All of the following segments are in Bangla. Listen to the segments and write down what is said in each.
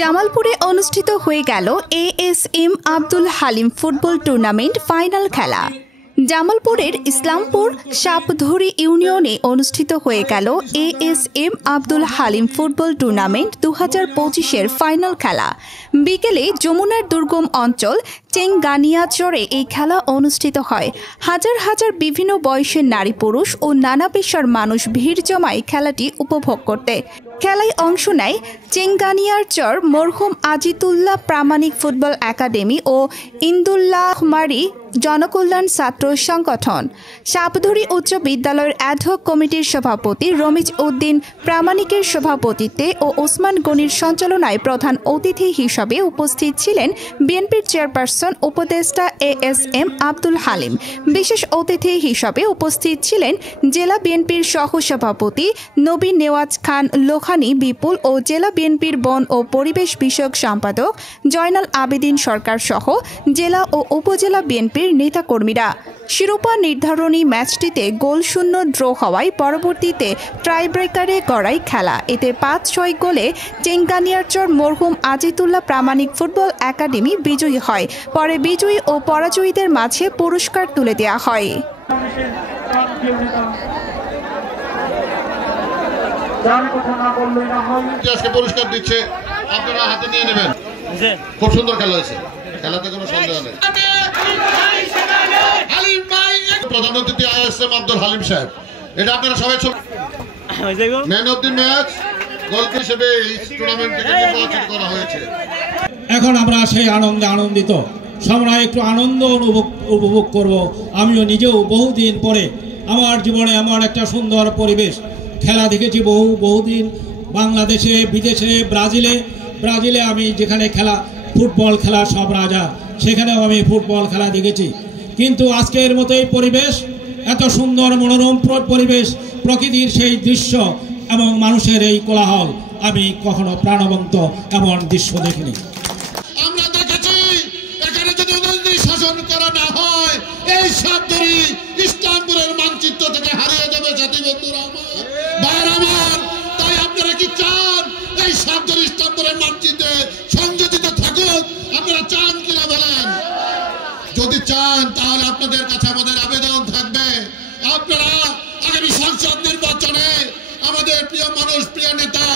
জামালপুরে অনুষ্ঠিত হয়ে গেল ASM Abdul Halim football tournament final খেলা। জামালপুরের ইসলামপুর সাপধরি ইউনিয়নে অনুষ্ঠিত হয়ে গেল ASM Abdul Halim football tournament 2025-এর ফাইনাল খেলা। বিকেলে যমুনার দুর্গম অঞ্চল চেঙ্গানিয়াচরে এই খেলা অনুষ্ঠিত হয়। হাজার হাজার বিভিন্ন বয়সের নারী পুরুষ ও নানা পেশার মানুষ ভিড় জমায় খেলাটি উপভোগ করতে। খেলায় অংশ নেয় চেঙ্গানিয়ারচর মরহুম আজিতুল্লাহ প্রামাণিক ফুটবল একাডেমি ও ইন্দুল্লাহমারি জনকল্যাণ ছাত্র সংগঠন। সাপধরি উচ্চ বিদ্যালয়ের অ্যাডহক কমিটির সভাপতি রমিজ উদ্দিন প্রামাণিকের সভাপতিত্বে ও ওসমান গনির সঞ্চালনায় প্রধান অতিথি হিসাবে উপস্থিত ছিলেন বিএনপির চেয়ারপারসন উপদেষ্টা এএসএম আব্দুল হালিম। বিশেষ অতিথি হিসাবে উপস্থিত ছিলেন জেলা বিএনপির সহসভাপতি নবী নেওয়াজ খান লোহানী বিপুল ও জেলা বিএনপির বন ও পরিবেশ বিষয়ক সম্পাদক জয়নাল আবেদিন সরকার সহ জেলা ও উপজেলা বিএনপির নেতাকর্মীরা। শিরোপা নির্ধারণী ম্যাচটিতে গোলশূন্য ড্র হওয়ায় পরবর্তীতে টাইব্রেকারে গড়ায় খেলা। এতে 5-6 গোলে চেঙ্গানিয়ারচর মরহুম আজিতুল্লাহ প্রামাণিক ফুটবল একাডেমি বিজয়ী হয়। পরে বিজয়ী ও পরাজয়ীদের মাঝে পুরস্কার তুলে দেওয়া হয়। পুরস্কার দিচ্ছে, আপনারা হাতে নিয়ে নেবেন। খুব সুন্দর খেলা হয়েছে, খেলাতে কোনো সন্দেহ নেই। প্রধান অতিথি এএসএম আব্দুল হালিম সাহেব, এটা আপনারা সবাই man of the match goalkeeper হিসেবে এই টুর্নামেন্ট থেকে নির্বাচিত করা হয়েছে। এখন আমরা সেই আনন্দে আনন্দিত, আমরা একটু আনন্দ উপভোগ করব। আমিও নিজেও বহুদিন পরে আমার জীবনে আমার একটা সুন্দর পরিবেশ খেলা দেখেছি। বহুদিন বাংলাদেশে, বিদেশে, ব্রাজিলে আমি যেখানে খেলা ফুটবল খেলা সব রাজা, সেখানেও আমি ফুটবল খেলা দেখেছি। কিন্তু আজকের মতো এই পরিবেশ, এত সুন্দর মনোরম পরিবেশ, প্রকৃতির সেই দৃশ্য এবং মানুষের এই কোলাহল আমি কখনো প্রাণবন্ত এমন দৃশ্য দেখিনি। আমরা দেখেছি এখানে যদি অনৈতিক শাসন করা না হয়, এই সাপধরি ইসলামপুরের মানচিত্র থেকে হারিয়ে যাবে। জাতি বন্ধুরা আমার, তাই আপনারা কি চান এই সাপধরি ইসলামপুরের মানচিত্রে সংযোজিত থাকুক? আপনারা চান কিনা বলেন? যদি চান তাহলে আপনাদের কাছে আমাদের আবেদন থাকবে, আপনারা আগামী সংসদ নির্বাচনে আমাদের প্রিয় মানুষ, প্রিয় নেতা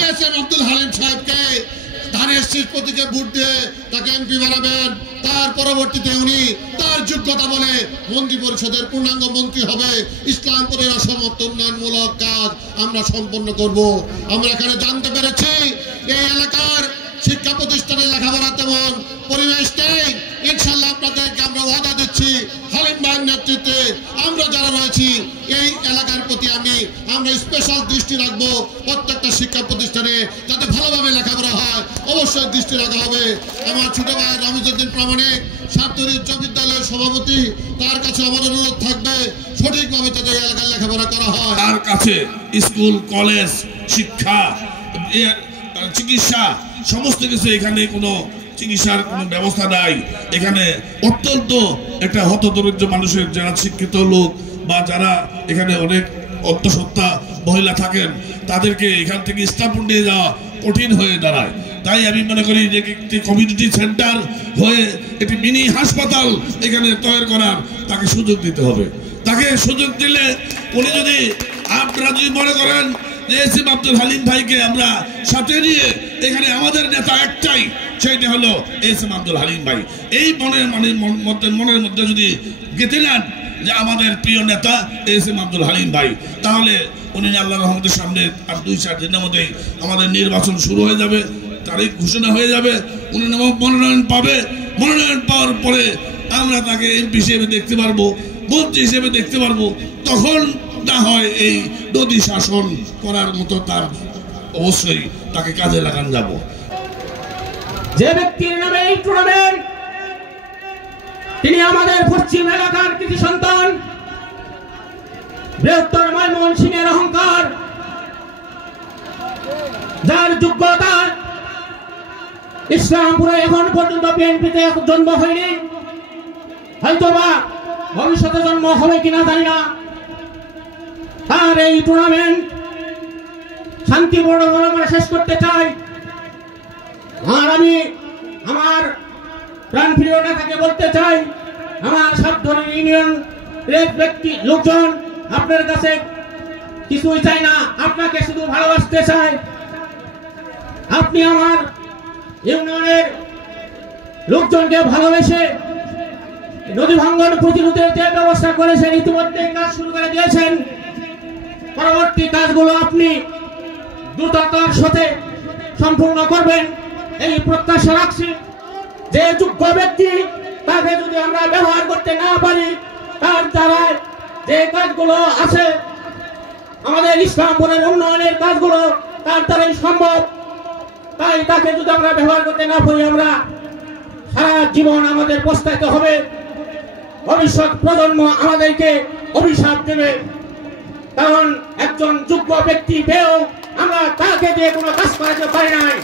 এএসএম আব্দুল হালিম সাহেবকে ধানের শীষ প্রতীকে ভোট দিয়ে তাকে এমপি বানাবেন। তার পরবর্তীতে উনি তার যোগ্যতা বলে মন্ত্রী পরিষদের পূর্ণাঙ্গ মন্ত্রী হবে। ইসলামপুরের অসমাপ্ত উন্নয়নমূলক কাজ আমরা সম্পন্ন করব। আমরা এখানে জানতে পেরেছি এই এলাকার শিক্ষা প্রতিষ্ঠানে লেখাপড়া তেমন পরিবেশ নেই। ইনশাল্লাহ আপনাদেরকে আমরা ওয়াদা দিচ্ছি, হালিম ভাইয়ের নেতৃত্বে আমরা যারা রয়েছি এই এলাকার প্রতি আমরা স্পেশাল দৃষ্টি রাখবো। প্রত্যেকটা শিক্ষা প্রতিষ্ঠানে যাতে ভালোভাবে লেখাপড়া হয় অবশ্যই দৃষ্টি রাখা হবে। আমার ছোট ভাই রমিজ উদ্দিন প্রামাণিক সাপধরি উচ্চ বিদ্যালয়ের সভাপতি, তার কাছে আমাদের অনুরোধ থাকবে সঠিকভাবে যাতে এলাকার লেখাপড়া করা হয়। তার কাছে স্কুল, কলেজ, শিক্ষা, চিকিৎসা সমস্ত কিছু, এখানে কোনো চিকিৎসার কোনো ব্যবস্থা নাই। এখানে অত্যন্ত একটা হতদরিদ্র মানুষের, যারা শিক্ষিত লোক বা যারা এখানে অনেক অন্তঃসত্ত্বা মহিলা থাকেন, তাদেরকে এখান থেকে ইসলামপুর নিয়ে যাওয়া কঠিন হয়ে দাঁড়ায়। তাই আমি মনে করি যে একটি কমিউনিটি সেন্টার হয়ে একটি মিনি হাসপাতাল এখানে তৈরি করার তাকে সুযোগ দিতে হবে। তাকে সুযোগ দিলে উনি যদি, আপনারা যদি মনে করেন যে এএসএম আব্দুল হালিম ভাইকে আমরা সাথে নিয়ে এখানে আমাদের নেতা একটাই, সেইটা হলো এএসএম আব্দুল হালিম ভাই। এই মনের মধ্যে যদি গেঁথে নেন যে আমাদের প্রিয় নেতা এএসএম আব্দুল হালিম ভাই, তাহলে উনি আল্লাহর রহমতের সামনে আর 2-4 দিনের মধ্যেই আমাদের নির্বাচন শুরু হয়ে যাবে, তারিখ ঘোষণা হয়ে যাবে, উনি মনোনয়ন পাবে। মনোনয়ন পাওয়ার পরে আমরা তাকে এমপি হিসেবে দেখতে পারবো, মন্ত্রী হিসেবে দেখতে পারবো। তখন না হয় এই নদী শাসন করার মতো তার অবশ্যই তাকে কাজে লাগান যাব। যে ব্যক্তির নামে এই টুর্নামেন্ট, তিনি আমাদের পশ্চিম এলাকার কৃতি সন্তান, বৃহত্তর ময়মনসিংহের অহংকার, যার যোগ্যতা ইসলামপুরে এখন পর্যন্ত বিএনপিতে জন্ম হয়নি, হয়তোবা ভবিষ্যতে জন্ম হবে কিনা জানি না। তার এই টুর্নামেন্ট শান্তিপূর্ণভাবে আমরা শেষ করতে চাই। আমি আমার প্রাণপ্রিয় নেতাকে বলতে চাই, আমার সাবধানী ইউনিয়ন ব্যক্তি লোকজন আপনার কাছে কিছুই চাই না, আপনাকে শুধু ভালোবাসতে চাই। আপনি আমার ইউনিয়নের লোকজনকে ভালোবেসে নদী ভাঙ্গন প্রতিরোধের যে ব্যবস্থা করেছেন, ইতিমধ্যে কাজ শুরু করে দিয়েছেন। পরবর্তী কাজগুলো আপনি দ্রুততার সাথে সম্পূর্ণ করবেন এই প্রত্যাশা রাখছি। যে যোগ্য ব্যক্তি তাকে যদি আমরা ব্যবহার করতে না পারি, তার দ্বারা যে কাজগুলো আছে আমাদের ইসলামপুরের উন্নয়নের কাজগুলো তার দ্বারাই সম্ভব। তাই তাকে যদি আমরা ব্যবহার করতে না পারি, আমরা সারা জীবন আমাদের পস্তাইতে হবে। ভবিষ্যৎ প্রজন্ম আমাদেরকে অভিশাপ দেবে, কারণ একজন যোগ্য ব্যক্তি পেয়েও আমরা তাকে দিয়ে কোনো কাজ করাতে পারি নাই।